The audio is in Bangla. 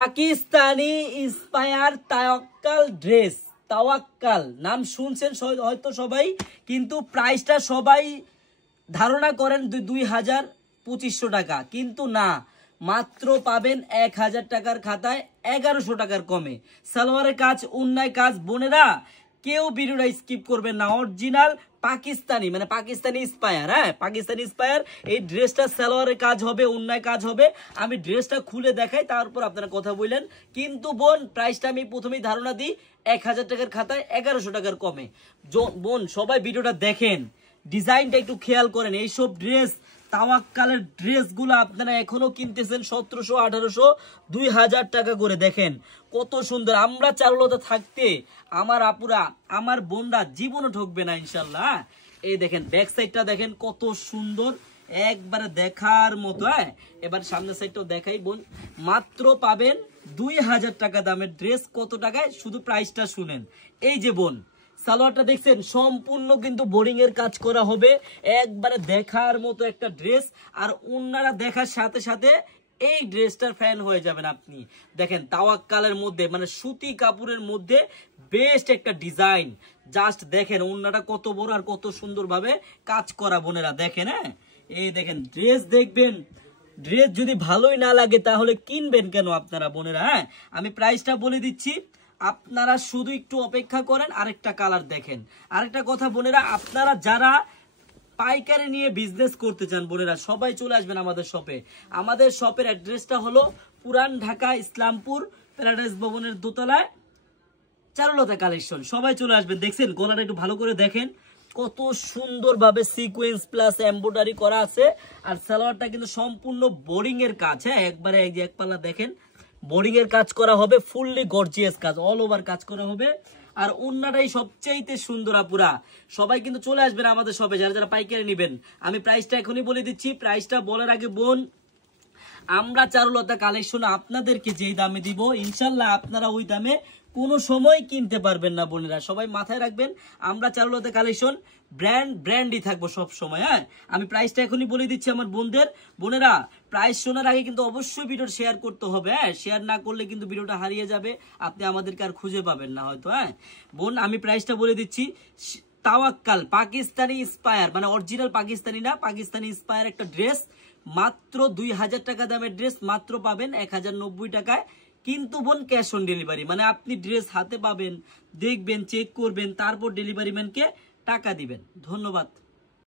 Pakistani inspire Tawakkal dress. তাওয়াক্কাল নাম শুনছেন হয়তো সবাই, কিন্তু প্রাইসটা সবাই ধারণা করেন 22,2500 টাকা, কিন্তু না, মাত্র পাবেন 1000 টাকার খাতায় 1100 টাকার কমে। সালোয়ারের কাজ, উন্নায় কাজ, বোনেরা কেউ ভিডিওটা স্কিপ করবেন না। অরিজিনাল পাকিস্তানি, মানে পাকিস্তানি ইন্সপায়ার, হ্যাঁ পাকিস্তানি ইন্সপায়ার। এই ড্রেসটা সালোয়ারের কাজ হবে, উন্নায় কাজ হবে। আমি ড্রেসটা খুলে দেখাই, তারপর আপনারা কথা বললেন। কিন্তু বোন প্রাইসটা আমি প্রথমেই ধারণা দিই 1000 টাকার খাতায় 1100 টাকার কমে। বোন সবাই ভিডিওটা দেখেন, ডিজাইনটা একটু খেয়াল করেন। এইসব ড্রেস, তাওয়াক্কালের ড্রেসগুলো আপনারা এখনো কিনতেছেন 1700, 1800, 2000 টাকা করে। দেখেন কত সুন্দর। আমরা চারুলতা থাকতে আমার আপুরা, আমার বোনরা জীবনও ঠকবে না ইনশাল্লাহ। এই দেখেন ব্যাক সাইডটা দেখেন কত সুন্দর, একবারে দেখার মতো। হ্যাঁ এবার সামনের সাইডটাও দেখাই বোন। মাত্র পাবেন 2000 টাকা দামের ড্রেস। কত টাকায়? শুধু প্রাইসটা শুনেন। এই যে বোন সালোয়ারটা দেখছেন, সম্পূর্ণ কিন্তু বোরিং এর কাজ করা হবে, একবারে দেখার মতো একটা ড্রেস। আর ওনারা দেখার সাথে সাথে এই ড্রেসটার ফ্যান হয়ে যাবেন আপনি। দেখেন তাওয়াক্কালের মধ্যে, মানে সুতি কাপড়ের মধ্যে বেস্ট একটা ডিজাইন। জাস্ট দেখেন ওনাটা কত বড় আর কত সুন্দর ভাবে কাজ করা। বোনেরা দেখেন, হ্যাঁ এই দেখেন ড্রেস দেখবেন, ড্রেস যদি ভালোই না লাগে তাহলে কিনবেন কেন আপনারা বোনেরা? হ্যাঁ আমি প্রাইসটা বলে দিচ্ছি, আপনারা শুধু একটু অপেক্ষা করেন। আরেকটা কালার দেখেন। আরেকটা কথা বোনেরা, আপনারা যারা পাইকারি নিয়ে বিজনেস করতে চান বোনেরা, সবাই চলে আসবেন আমাদের শপে। আমাদের শপের অ্যাড্রেসটা হলো পুরান ঢাকা ইসলামপুর প্যারাডাইস ভবনের দোতলায়, চারুলতা কালেকশন। সবাই চলে আসবেন। দেখছেন গলাটা একটু ভালো করে দেখেন, কত সুন্দর ভাবে সিকোয়েন্স প্লাস এমব্রয়ডারি করা আছে। আর সালোয়ারটা কিন্তু সম্পূর্ণ বোরিং এর কাজ। হ্যাঁ একবারে এই যে এক পাল্লা দেখেন, বোরিং এর কাজ করা হবে, ফুললি গর্জিয়াস কাজ, অল ওভার কাজ করা হবে। আর ওন্নাটাই সবচেয়ে সুন্দর আপুরা। সবাই কিন্তু চলে আসবেন আমাদের শপে যারা যারা পাইকারি নেবেন। আমি প্রাইসটা এখনই বলে দিচ্ছি। প্রাইসটা বলার আগে বোন, আমরা চারুলতা কালেকশন আপনাদেরকে যেই দামে দিব ইনশাল্লাহ আপনারা ওই দামে কোনো সময় কিনতে পারবেন না বোনেরা। সবাই মাথায় রাখবেন, আমরা চারুলতা কালেকশন ব্র্যান্ডই থাকবো সব সময়। হ্যাঁ আমি প্রাইসটা এখনই বলে দিচ্ছি আমার বোনেরা। প্রাইস শোনার আগে কিন্তু অবশ্যই ভিডিও শেয়ার করতে হবে। হ্যাঁ শেয়ার না করলে কিন্তু ভিডিওটা হারিয়ে যাবে, আপনি আমাদেরকে আর খুঁজে পাবেন না হয়তো। হ্যাঁ বোন আমি প্রাইসটা বলে দিচ্ছি। তাওয়াক্কাল পাকিস্তানি ইন্সপায়ার, মানে অরিজিনাল পাকিস্তানি না, পাকিস্তানি ইন্সপায়ার একটা ড্রেস। মাত্র 2000 টাকা দামের ড্রেস মাত্র পাবেন 1090 টাকায়। কিন্তু বোন ক্যাশ অন ডেলিভারি, মানে আপনি ড্রেস হাতে পাবেন, দেখবেন, চেক করবেন, তারপর ডেলিভারি ম্যানকে টাকা দিবেন। ধন্যবাদ।